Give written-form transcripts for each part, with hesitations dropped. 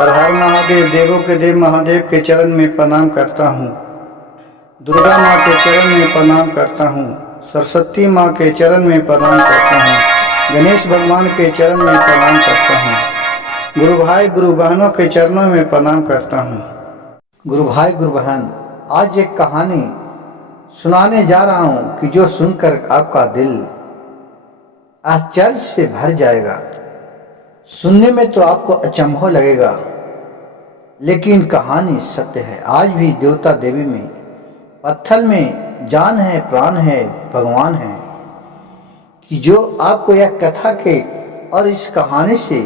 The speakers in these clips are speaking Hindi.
हर हर महादेव, देवों के देव महादेव के चरण में प्रणाम करता हूँ। दुर्गा माँ के चरण में प्रणाम करता हूँ। सरस्वती माँ के चरण में प्रणाम करता हूँ। गणेश भगवान के चरण में प्रणाम करता हूँ। गुरु भाई गुरु बहनों के चरणों में प्रणाम करता हूँ। गुरु भाई गुरु बहन, आज एक कहानी सुनाने जा रहा हूँ कि जो सुनकर आपका दिल आश्चर्य से भर जाएगा। सुनने में तो आपको अचंभव लगेगा, लेकिन कहानी सत्य है। आज भी देवता देवी में, पत्थर में जान है, प्राण है, भगवान है। कि जो आपको यह कथा के और इस कहानी से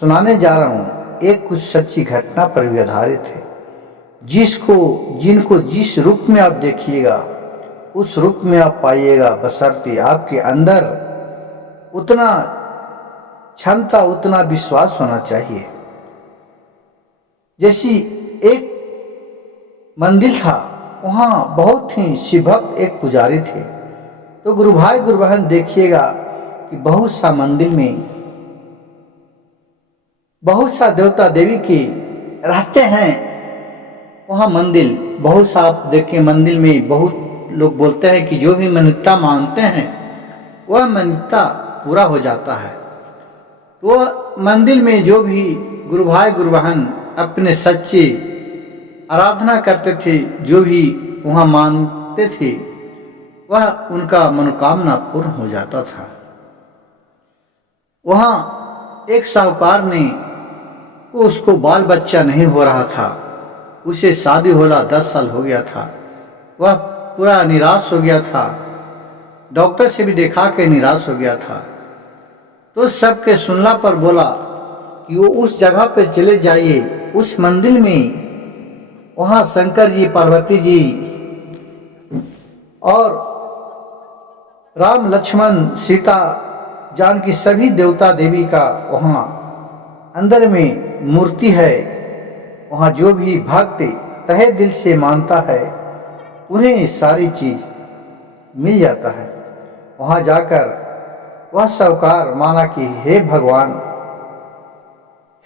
सुनाने जा रहा हूँ, एक कुछ सच्ची घटना पर भी आधारित है। जिनको जिस रूप में आप देखिएगा उस रूप में आप पाइएगा, बशर्ते आपके अंदर उतना क्षमता, उतना विश्वास होना चाहिए। जैसी एक मंदिर था, वहाँ बहुत ही शिवभक्त एक पुजारी थे। तो गुरु भाई गुरु बहन देखिएगा कि बहुत सा मंदिर में बहुत सा देवता देवी के रहते हैं। वहाँ मंदिर बहुत सा आप देखें, मंदिर में बहुत लोग बोलते हैं कि जो भी मन्नता मांगते हैं वह मन्नता पूरा हो जाता है। तो मंदिर में जो भी गुरु भाई गुरु बहन अपने सच्चे आराधना करते थे, जो भी वहाँ मानते थे, वह उनका मनोकामना पूर्ण हो जाता था। वहाँ एक साहूकार ने, उसको बाल बच्चा नहीं हो रहा था, उसे शादी होला 10 साल हो गया था। वह पूरा निराश हो गया था, डॉक्टर से भी दिखा के निराश हो गया था। तो सबके सुनला पर बोला कि वो उस जगह पे चले जाइए, उस मंदिर में। वहाँ शंकर जी, पार्वती जी और राम लक्ष्मण सीता जानकी सभी देवता देवी का वहाँ अंदर में मूर्ति है। वहाँ जो भी भक्त तहे दिल से मानता है उन्हें सारी चीज मिल जाता है। वहाँ जाकर वह साहूकार माना कि हे भगवान,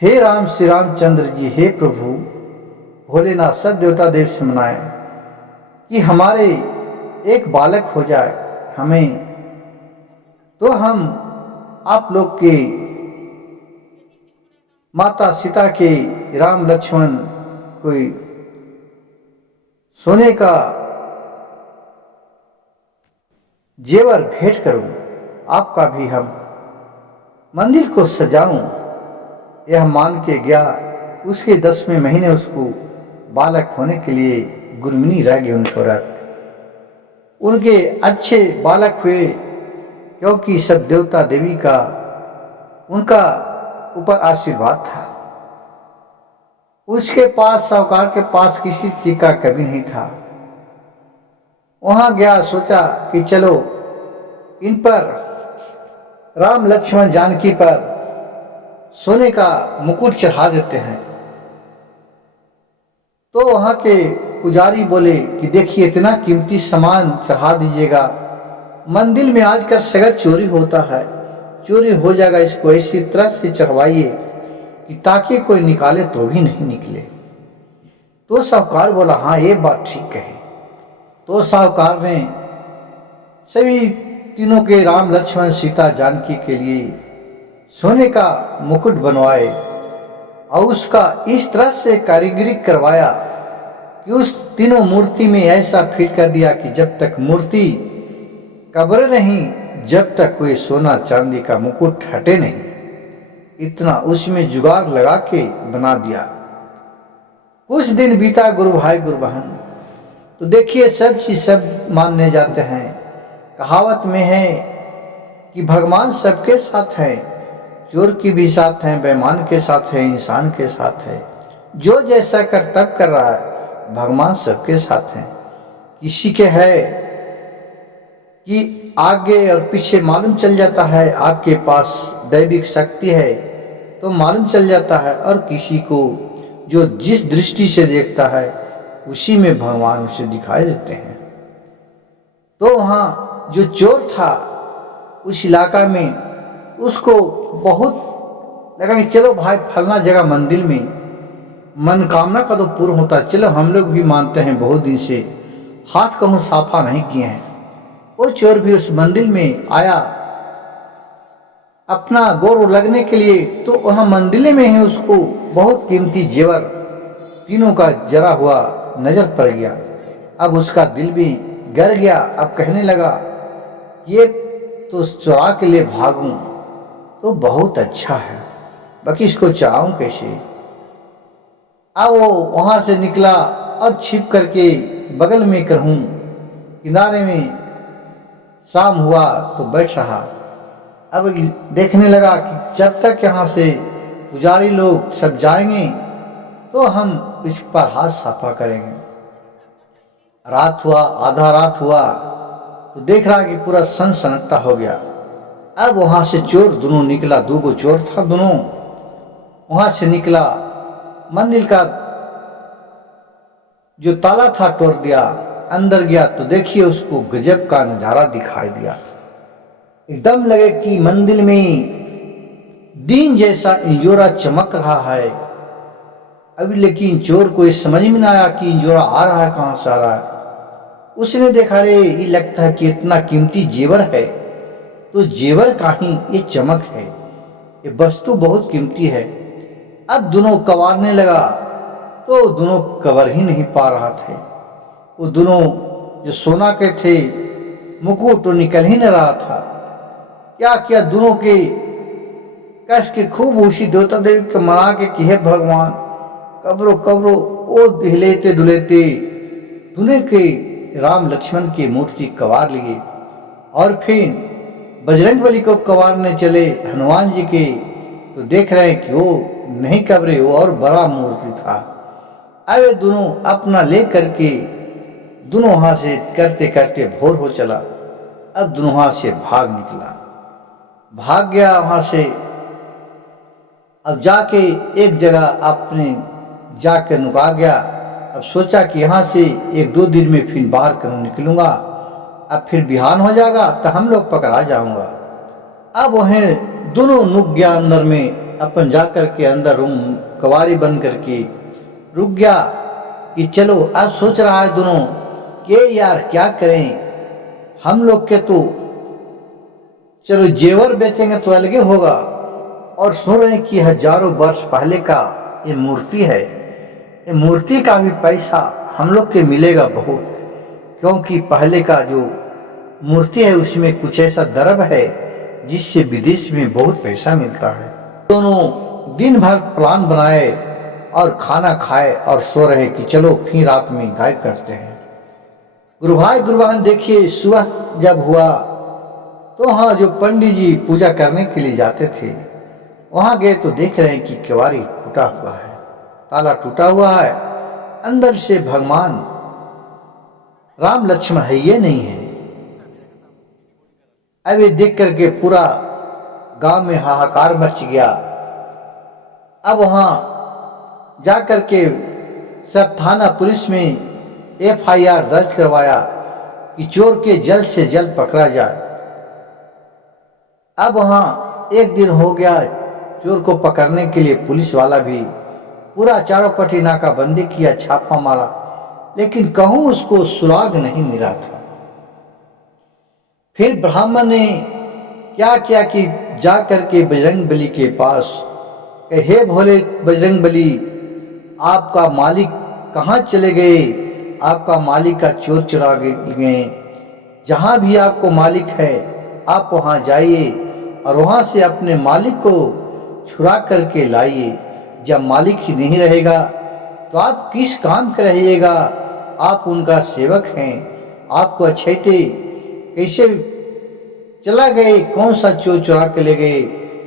हे राम श्री रामचंद्र जी, हे प्रभु भोलेनाथ, सब देवता देव से मनाए कि हमारे एक बालक हो जाए हमें, तो हम आप लोग के माता सीता के, राम लक्ष्मण कोई सोने का जेवर भेंट करूं, आपका भी हम मंदिर को सजाऊं। यह मान के गया। उसके 10वें महीने उसको बालक होने के लिए गुरमिनी रह गई उनको रख। उनके अच्छे बालक हुए, क्योंकि सब देवता देवी का उनका ऊपर आशीर्वाद था। उसके पास, साहूकार के पास किसी चीज का कभी नहीं था। वहां गया, सोचा कि चलो इन पर, राम लक्ष्मण जानकी पर सोने का मुकुट चढ़ा देते हैं। तो वहां के पुजारी बोले कि देखिए, इतना कीमती सामान चढ़ा दीजिएगा, मंदिर में आजकल सगर चोरी होता है, चोरी हो जाएगा, इसको इसी तरह से चढ़वाइए कि ताकि कोई निकाले तो भी नहीं निकले। तो साहूकार बोला हाँ, ये बात ठीक है। तो साहूकार ने सभी तीनों के, राम लक्ष्मण सीता जानकी के लिए सोने का मुकुट बनवाए और उसका इस तरह से कारीगरी करवाया कि उस तीनों मूर्ति में ऐसा फिट कर दिया कि जब तक मूर्ति कब्र नहीं, जब तक कोई सोना चांदी का मुकुट हटे नहीं। इतना उसमें जुगाड़ लगा के बना दिया। कुछ दिन बीता गुरु भाई गुरु बहन, तो देखिए सब चीज सब मानने जाते हैं। कहावत में है कि भगवान सबके साथ है, चोर की भी साथ है, बेईमान के साथ है, इंसान के साथ है। जो जैसा कर्तव्य कर रहा है, भगवान सबके साथ है। किसी के है कि आगे और पीछे मालूम चल जाता है, आपके पास दैविक शक्ति है तो मालूम चल जाता है, और किसी को जो जिस दृष्टि से देखता है उसी में भगवान उसे दिखाई देते हैं। तो वहाँ जो चोर था उस इलाका में, उसको बहुत लगा कि चलो भाई फलना जगह मंदिर में मनोकामना का तो पूर्ण होता है, चलो हम लोग भी मानते हैं, बहुत दिन से हाथ कहूँ साफा नहीं किए हैं। वो चोर भी उस मंदिर में आया अपना गौरव लगने के लिए, तो वहां मंदिर में ही उसको बहुत कीमती जेवर तीनों का जरा हुआ नजर पड़ गया। अब उसका दिल भी गर गया। अब कहने लगा ये तो चुरा के लिए भागूं तो बहुत अच्छा है, बाकी इसको चराऊं कैसे। अब वो वहां से निकला। अब छिप करके बगल में कहूं किनारे में शाम हुआ तो बैठ रहा। अब देखने लगा कि जब तक यहाँ से पुजारी लोग सब जाएंगे तो हम इस पर हाथ साफा करेंगे। रात हुआ, आधा रात हुआ तो देख रहा कि पूरा सन्नाटा हो गया। अब वहां से चोर दोनों निकला, दो गो चोर था, दोनों वहां से निकला, मंदिर का जो ताला था तोड़ दिया, अंदर गया तो देखिए उसको गजब का नजारा दिखाई दिया। एकदम लगे कि मंदिर में दिन जैसा इंजोरा चमक रहा है। अभी लेकिन चोर को ये समझ में ना आया कि इंजोरा आ रहा है, कहां से आ रहा है। उसने देखा रे ये लगता है कि इतना कीमती जेवर है, तो जेवर का ही ये चमक है, ये वस्तु बहुत कीमती है। अब दोनों कवारने लगा तो दोनों कवर ही नहीं पा रहा थे। वो दोनों जो सोना के थे मुकुट तो निकल ही न रहा था। क्या किया दोनों के कस के खूब उसी देवता देवी के मना के कि हे भगवान कब्रो कब्रो ओ हिलेते डुलेते दुने के राम लक्ष्मण की मूर्ति कवार लिए और फिर बजरंगबली को कवारने चले हनुमान जी के, तो देख रहे हैं कि वो नहीं कबरे, वो और बड़ा मूर्ति था। अब ये दोनों अपना ले करके दोनों वहां से करते करते भोर हो चला। अब दोनों वहां से भाग निकला, भाग गया वहां से। अब जाके एक जगह अपने जाकर नुका गया। अब सोचा कि यहाँ से एक दो दिन में फिर बाहर करूँ निकलूंगा, अब फिर बिहान हो जाएगा तो हम लोग पकड़ा जाऊंगा। अब वह दोनों नुक गया अंदर में, अपन जाकर के अंदर रूम कवारी बंद करके रुक गया कि चलो। अब सोच रहा है दोनों कि यार क्या करें, हम लोग के तो चलो जेवर बेचेंगे तो अलगे होगा, और सुन रहे हैं कि हजारों वर्ष पहले का ये मूर्ति है, ये मूर्ति का भी पैसा हम लोग के मिलेगा बहुत, क्योंकि पहले का जो मूर्ति है उसमें कुछ ऐसा द्रव्य है जिससे विदेश में बहुत पैसा मिलता है। दोनों दिन भर प्लान बनाए और खाना खाए और सो रहे कि चलो फिर रात में गायब करते हैं। गुरु भाई गुरु बहन देखिए, सुबह जब हुआ तो हाँ जो पंडित जी पूजा करने के लिए जाते थे वहां गए तो देख रहे हैं कि केवाड़ी टूटा हुआ है, ताला टूटा हुआ है, अंदर से भगवान राम लक्ष्मण है ये नहीं है। अब ये देख करके पूरा गांव में हाहाकार मच गया। अब वहां जाकर के सब थाना पुलिस में FIR दर्ज करवाया कि चोर के जल्द से जल्द पकड़ा जाए। अब वहां एक दिन हो गया, चोर को पकड़ने के लिए पुलिस वाला भी पूरा चारों पट्टी नाकाबंदी किया, छापा मारा, लेकिन कहूं उसको सुराग नहीं मिला था। फिर ब्राह्मण ने क्या किया कि जा करके बजरंगबली के पास, हे भोले बजरंगबली आपका मालिक कहाँ चले गए, आपका मालिक का चोर चुरा गए, जहां भी आपको मालिक है आप वहां जाइए और वहां से अपने मालिक को छुड़ा करके लाइए। जब मालिक ही नहीं रहेगा तो आप किस काम के रहिएगा, आप उनका सेवक हैं, आपको अछैते कैसे चला गए, कौन सा चोर चुरा के ले गए,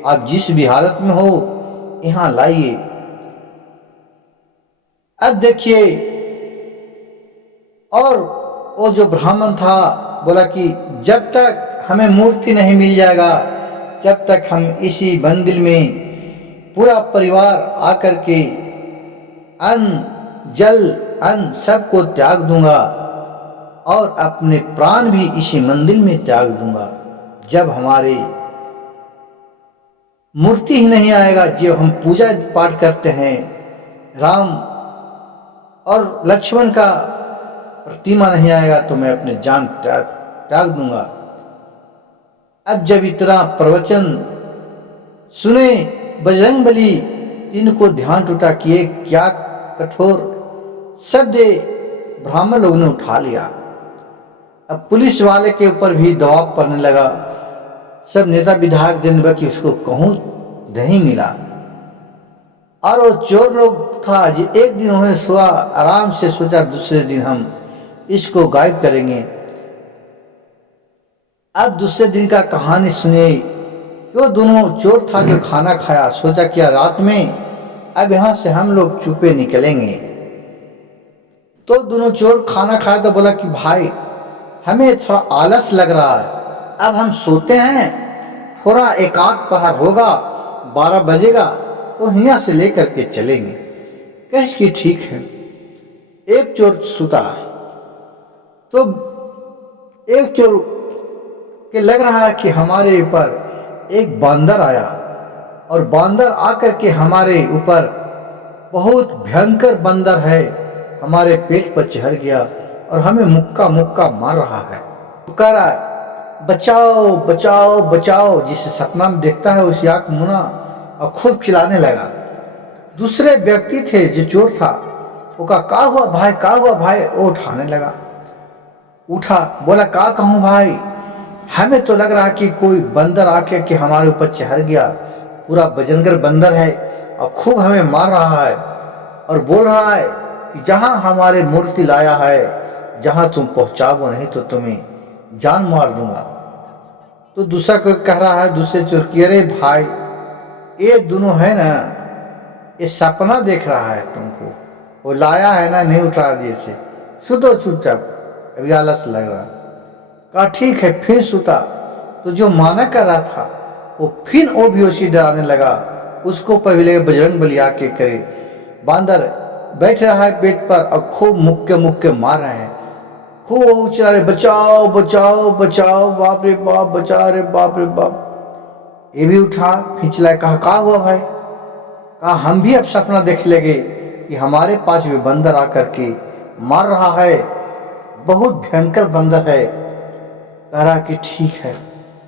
आप जिस भी हालत में हो यहाँ लाइए। अब देखिए, और वो जो ब्राह्मण था बोला कि जब तक हमें मूर्ति नहीं मिल जाएगा जब तक हम इसी मंदिर में पूरा परिवार आकर के अन्न जल अन्न सबको त्याग दूंगा और अपने प्राण भी इसी मंदिर में त्याग दूंगा। जब हमारे मूर्ति ही नहीं आएगा, जो हम पूजा पाठ करते हैं राम और लक्ष्मण का प्रतिमा नहीं आएगा तो मैं अपने जान त्याग दूंगा। अब जब इतना प्रवचन सुने बजरंगबली, इनको ध्यान टूटा कि ये क्या कठोर शब्द ब्राह्मण लोगों ने उठा लिया। अब पुलिस वाले के ऊपर भी दबाव पड़ने लगा। सब नेता विधायक दिन लगा कि उसको कहूं नहीं मिला। और वो चोर लोग था जो एक दिन उन्हें सोआ, आराम से सोचा दूसरे दिन हम इसको गायब करेंगे। अब दूसरे दिन का कहानी सुनिए। वो दोनों चोर था जो खाना खाया, सोचा कि रात में अब यहां से हम लोग चुपे निकलेंगे। तो दोनों चोर खाना खाया तो बोला कि भाई हमें थोड़ा आलस लग रहा है, अब हम सोते हैं, थोड़ा एक आध पहर होगा, 12 बजेगा तो यहाँ से लेकर के चलेंगे। कह कि ठीक है। एक चोर सुता तो एक चोर के लग रहा है कि हमारे ऊपर एक बांदर आया और बांदर आकर के हमारे ऊपर बहुत भयंकर बंदर है, हमारे पेट पर चढ़ गया और हमें मुक्का मुक्का मार रहा है। तो कह रहा है बचाओ बचाओ बचाओ। जिसे सपना में देखता है उसी आंख मुना और खूब चिल्लाने लगा। दूसरे व्यक्ति थे जो चोर था, वो कहा क्या हुआ भाई, क्या हुआ भाई। वो उठाने लगा, उठा, बोला क्या कहूँ भाई, हमें तो लग रहा कि कोई बंदर आके कि हमारे ऊपर चढ़ गया, पूरा बजंगर बंदर है और खूब हमें मार रहा है और बोल रहा है कि जहां हमारे मूर्ति लाया है, जहां तुम पहुंचाओ नहीं तो तुम्हें जान मार दूंगा। तो दूसरा कोई कह रहा है, दूसरे चोर की अरे भाई ये दोनों है ना, ये सपना देख रहा है तुमको, वो लाया है ना, नहीं उठा दिए से, सुतो चुपचाप, अभी आलस लग रहा। कहा ठीक है। फिर सुता तो जो माना कर रहा था वो फिर वो बेहोशी डराने लगा। उसको ऊपर भी लगे बजरंगबली आके करे। बांदर बैठ रहा है पेट पर और खूब मुक्के मुक्के मार रहे हैं, खूब चिल्ला रहे बचाओ बचाओ बचाओ, बाप रे बाप, बचा रे बाप रे बाप। ये भी उठा, फिर चिल्लाए, कहा हुआ भाई। कहा हम भी अब सपना देख लेंगे कि हमारे पास भी बंदर आकर के मार रहा है, बहुत भयंकर बंदर है। कह रहा कि ठीक है।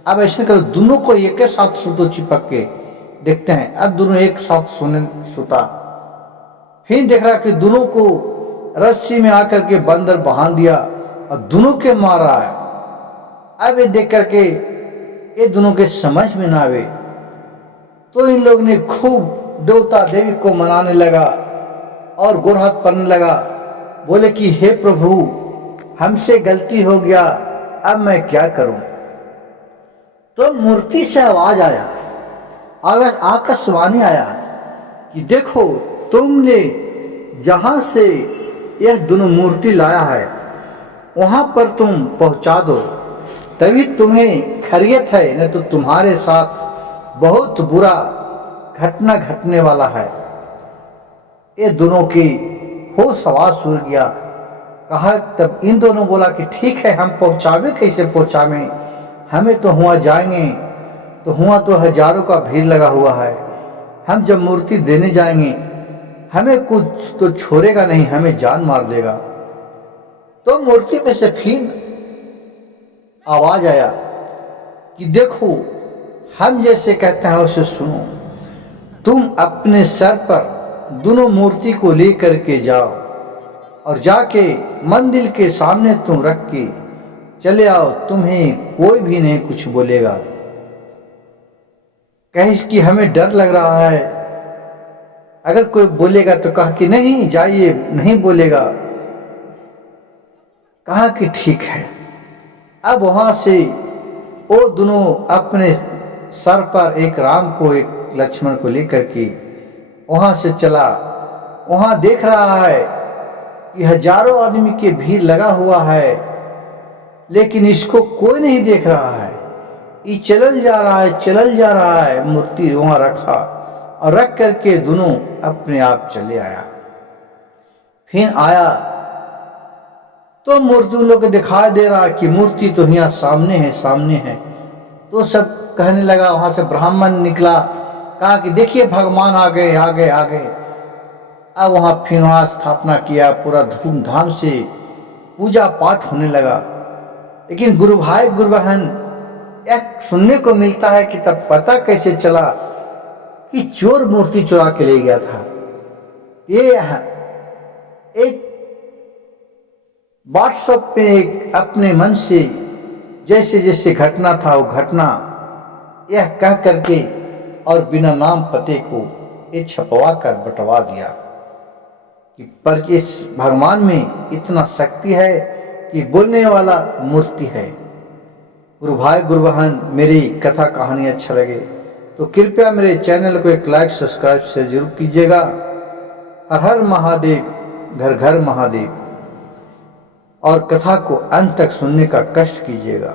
अब ऐसे करो दोनों को एक साथ सुतो चिपक के, देखते हैं। अब दोनों एक साथ सोने सुता, फिर देख रहा कि दोनों को रस्सी में आकर के बंदर बांध दिया और दोनों के मार रहा है। अब ये देख करके ये दोनों के समझ में ना आवे तो इन लोग ने खूब देवता देवी को मनाने लगा और गोर हाथ पड़ने लगा। बोले कि हे प्रभु हमसे गलती हो गया, अब मैं क्या करूं। तो मूर्ति से आवाज आया, आकाशवाणी आया कि देखो तुमने जहां से यह दोनों मूर्ति लाया है वहां पर तुम पहुंचा दो, तभी तुम्हें खैरियत है, नहीं तो तुम्हारे साथ बहुत बुरा घटना घटने वाला है। ये दोनों की होश आवाज सुन गया। कहा तब इन दोनों बोला कि ठीक है, हम पहुंचावे, कैसे पहुंचावे, हमें तो हुआ जाएंगे तो हुआ तो हजारों का भीड़ लगा हुआ है, हम जब मूर्ति देने जाएंगे हमें कुछ तो छोड़ेगा नहीं, हमें जान मार देगा। तो मूर्ति में से फिर आवाज आया कि देखो हम जैसे कहते हैं उसे सुनो, तुम अपने सर पर दोनों मूर्ति को लेकर के जाओ और जाके मंदिर के सामने तुम रख के चले आओ, तुम्हें कोई भी नहीं कुछ बोलेगा। कहे कि हमें डर लग रहा है, अगर कोई बोलेगा तो कहा कि नहीं जाइए, नहीं बोलेगा। कहा कि ठीक है। अब वहां से वो दोनों अपने सर पर एक राम को एक लक्ष्मण को लेकर के वहां से चला। वहां देख रहा है कि हजारों आदमी के भीड़ लगा हुआ है, लेकिन इसको कोई नहीं देख रहा है। ये चलल जा रहा है, चलल जा रहा है। मूर्ति वहां रखा और रख करके दोनों अपने आप चले आया। फिर आया तो मूर्ति उन लोग को दिखाई दे रहा कि मूर्ति तो यहाँ सामने है, सामने है। तो सब कहने लगा, वहां से ब्राह्मण निकला कहा कि देखिए भगवान आ गए आ गए आ गए। अब वहाँ फिर वहाँ स्थापना किया, पूरा धूमधाम से पूजा पाठ होने लगा। लेकिन गुरु भाई गुरु बहन, यह सुनने को मिलता है कि तब पता कैसे चला कि चोर मूर्ति चुरा के ले गया था। ये एक व्हाट्सएप पे एक अपने मन से जैसे जैसे घटना था वो घटना यह कह करके और बिना नाम पते को ये छपवा कर बंटवा दिया कि पर इस भगवान में इतना शक्ति है कि बोलने वाला मूर्ति है। गुरु भाई गुरु बहन, मेरी कथा कहानी अच्छा लगे तो कृपया मेरे चैनल को एक लाइक सब्सक्राइब से जरूर कीजिएगा। हर हर महादेव, घर घर महादेव। और कथा को अंत तक सुनने का कष्ट कीजिएगा।